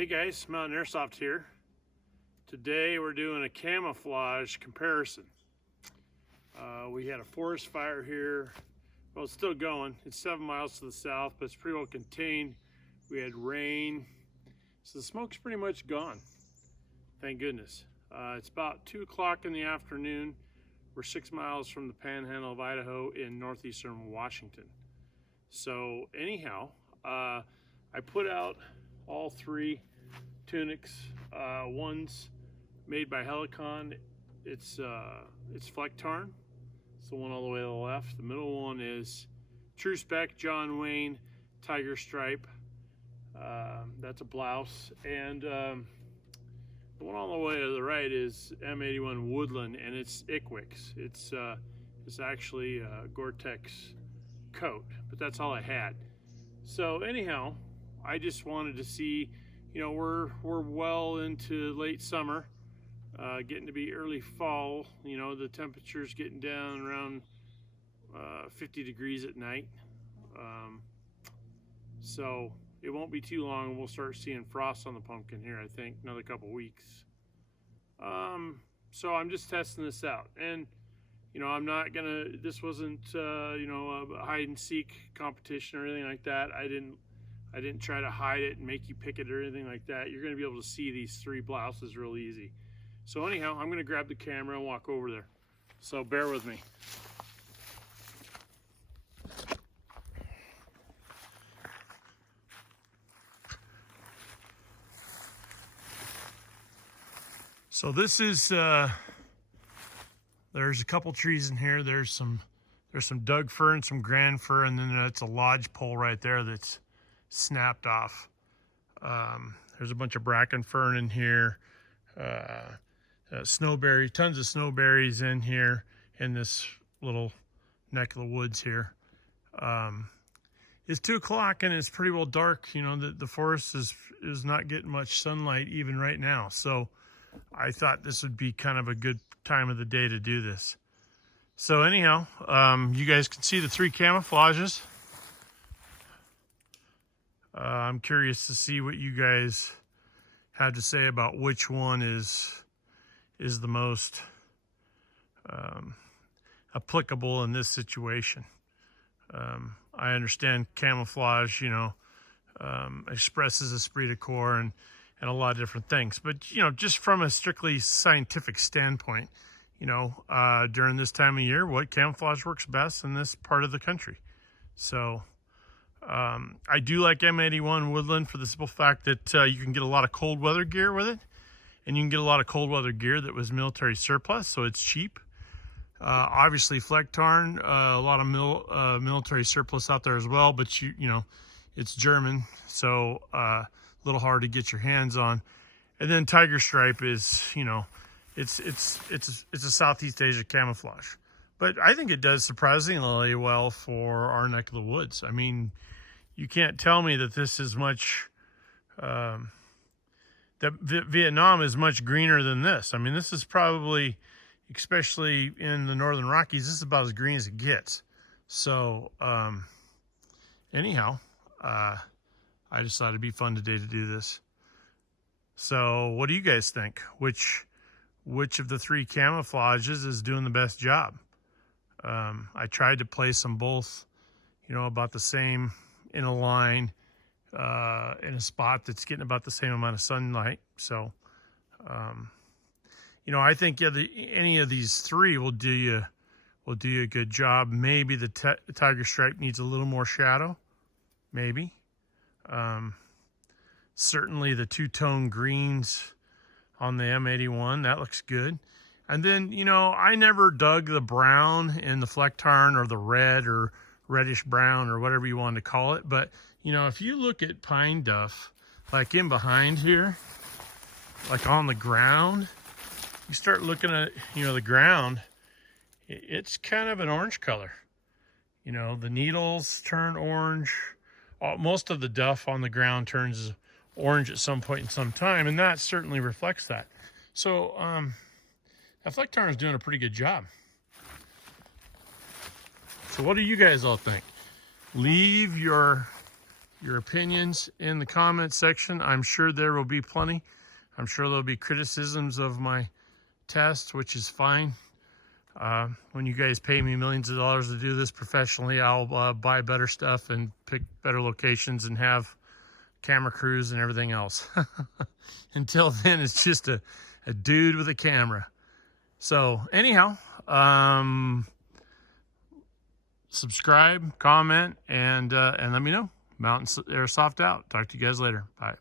Hey guys, Mountain Airsoft here. Today we're doing a camouflage comparison. We had a forest fire here. Well, it's still going. It's 7 miles to the south, but it's pretty well contained. We had rain, so the smoke's pretty much gone. Thank goodness. It's about 2 o'clock in the afternoon. We're 6 miles from the panhandle of Idaho in northeastern Washington. So anyhow, I put out all 3 tunics. One's made by Helicon. It's Flecktarn. It's the one all the way to the left. The middle one is True Spec John Wayne Tiger Stripe. That's a blouse. And the one all the way to the right is M81 Woodland, and it's Ickwix. It's actually a Gore-Tex coat, but that's all I had. So anyhow, I just wanted to see, you know, we're well into late summer, getting to be early fall. You know, the temperature's getting down around 50 degrees at night. So it won't be too long and we'll start seeing frost on the pumpkin here, I think, another couple weeks. So I'm just testing this out. And, you know, I'm not gonna, this wasn't, you know, a hide and seek competition or anything like that. I didn't try to hide it and make you pick it or anything like that. You're gonna be able to see these 3 blouses real easy. So anyhow, I'm gonna grab the camera and walk over there. So bear with me. So this is, there's a couple trees in here. There's some Doug fir and some grand fir, and then that's a lodge pole right there that's snapped off. There's a bunch of bracken fern in here, snowberry, tons of snowberries in here in this little neck of the woods here. It's 2 o'clock and it's pretty well dark. You know, the forest is not getting much sunlight even right now. So I thought this would be kind of a good time of the day to do this. So anyhow, you guys can see the 3 camouflages. I'm curious to see what you guys had to say about which one is the most applicable in this situation. I understand camouflage, you know, expresses esprit de corps and a lot of different things. But, you know, just from a strictly scientific standpoint, you know, during this time of year, what camouflage works best in this part of the country. So I do like M81 Woodland for the simple fact that you can get a lot of cold weather gear with it, and you can get a lot of cold weather gear that was military surplus, so it's cheap. Obviously Flecktarn, a lot of military surplus out there as well, but you know, it's German, so a little hard to get your hands on. And then Tiger Stripe is, you know, it's a Southeast Asia camouflage, but I think it does surprisingly well for our neck of the woods. I mean, you can't tell me that this is much, that Vietnam is much greener than this. I mean, this is probably, especially in the Northern Rockies, this is about as green as it gets. So anyhow, I decided it'd be fun today to do this. So what do you guys think? Which of the 3 camouflages is doing the best job? I tried to place them both, you know, about the same in a line, in a spot that's getting about the same amount of sunlight. So, you know, I think any of these 3 will do you a good job. Maybe the Tiger Stripe needs a little more shadow, maybe. Certainly the 2-tone greens on the M81, that looks good. And then, you know, I never dug the brown in the Flecktarn, or the red or reddish brown or whatever you want to call it. But, you know, if you look at pine duff, like in behind here, like on the ground, you start looking at, you know, the ground, it's kind of an orange color. You know, the needles turn orange. Most of the duff on the ground turns orange at some point in some time, and that certainly reflects that. So that Flecktarn is doing a pretty good job. So what do you guys all think? Leave your your opinions in the comment section. I'm sure there will be plenty. I'm sure there'll be criticisms of my test, which is fine. When you guys pay me millions of dollars to do this professionally, I'll buy better stuff and pick better locations and have camera crews and everything else. Until then, it's just a dude with a camera. So anyhow, subscribe, comment, and let me know. Mountain Airsoft out. Talk to you guys later. Bye.